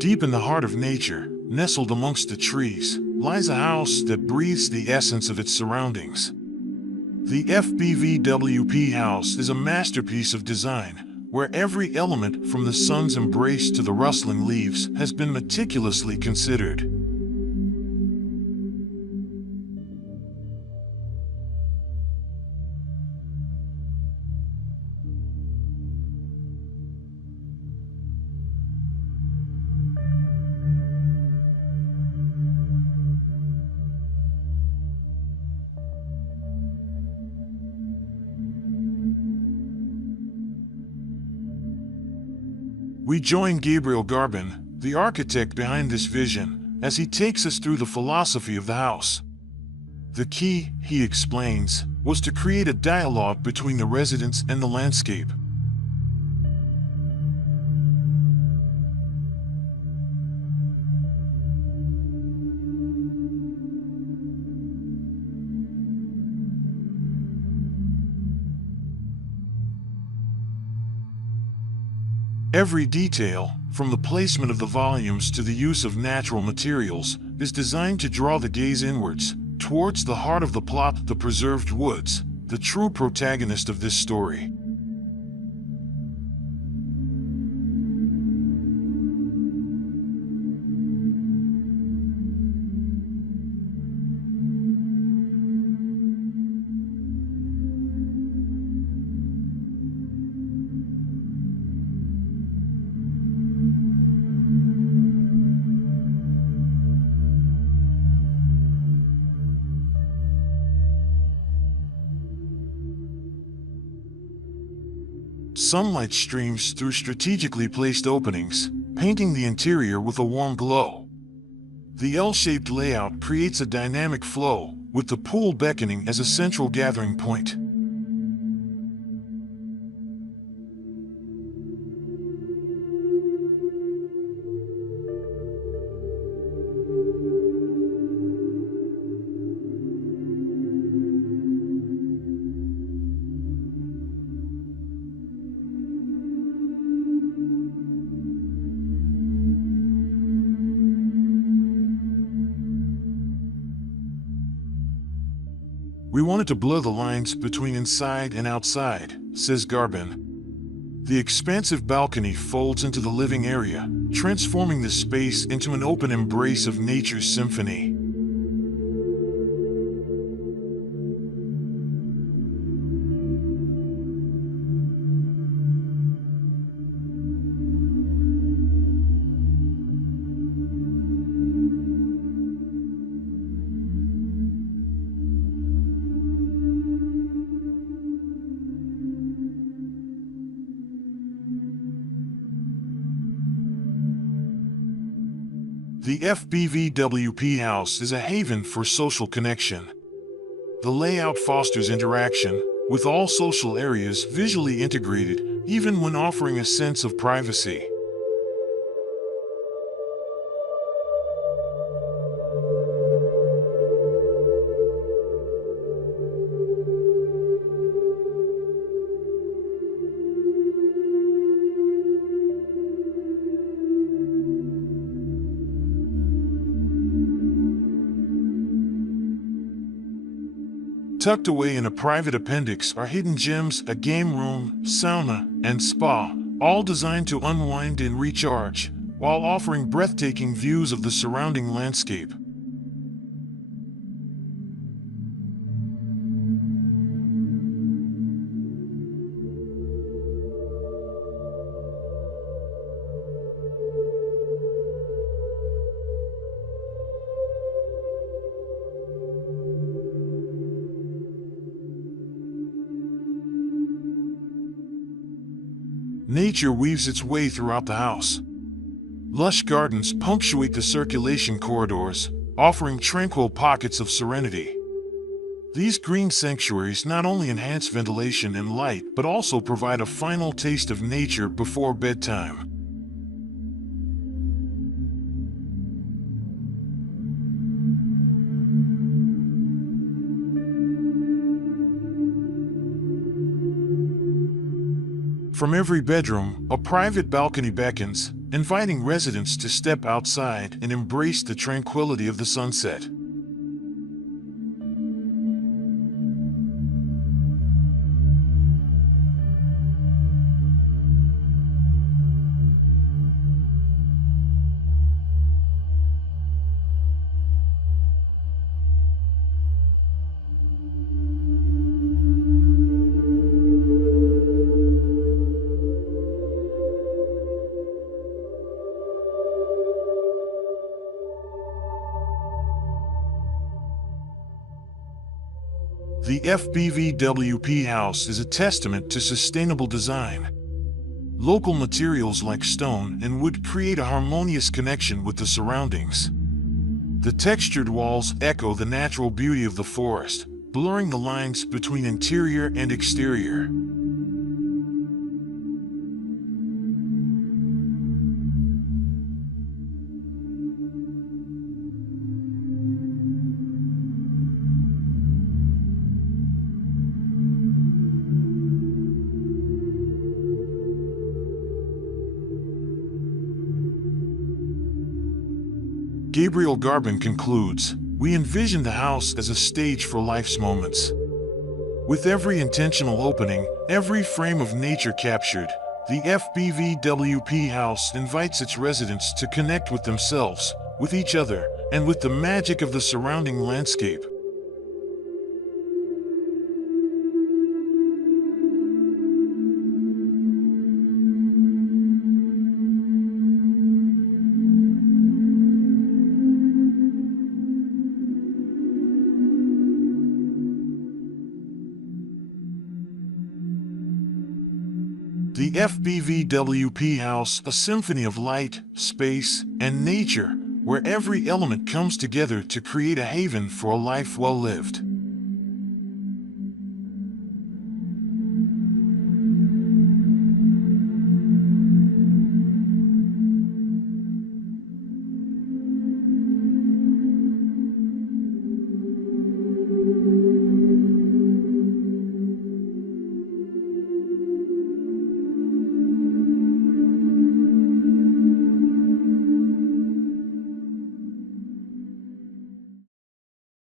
Deep in the heart of nature, nestled amongst the trees, lies a house that breathes the essence of its surroundings. The FBV WP House is a masterpiece of design, where every element from the sun's embrace to the rustling leaves has been meticulously considered. We join Gabriel Garbin, the architect behind this vision, as he takes us through the philosophy of the house. The key, he explains, was to create a dialogue between the residents and the landscape. Every detail, from the placement of the volumes to the use of natural materials, is designed to draw the gaze inwards, towards the heart of the plot, the preserved woods, the true protagonist of this story. Sunlight streams through strategically placed openings, painting the interior with a warm glow. The L-shaped layout creates a dynamic flow, with the pool beckoning as a central gathering point. We wanted to blur the lines between inside and outside, says Garbin. The expansive balcony folds into the living area, transforming the space into an open embrace of nature's symphony. The FBV WP House is a haven for social connection. The layout fosters interaction, with all social areas visually integrated, even when offering a sense of privacy. Tucked away in a private appendix are hidden gems, a game room, sauna, and spa, all designed to unwind and recharge, while offering breathtaking views of the surrounding landscape. Nature weaves its way throughout the house. Lush gardens punctuate the circulation corridors, offering tranquil pockets of serenity. These green sanctuaries not only enhance ventilation and light, but also provide a final taste of nature before bedtime. From every bedroom, a private balcony beckons, inviting residents to step outside and embrace the tranquility of the sunset. The FBV WP House is a testament to sustainable design. Local materials like stone and wood create a harmonious connection with the surroundings. The textured walls echo the natural beauty of the forest, blurring the lines between interior and exterior. Gabriel Garbin concludes, "We envision the house as a stage for life's moments. With every intentional opening, every frame of nature captured, the FBV WP House invites its residents to connect with themselves, with each other, and with the magic of the surrounding landscape." The FBV WP House, a symphony of light, space, and nature, where every element comes together to create a haven for a life well lived.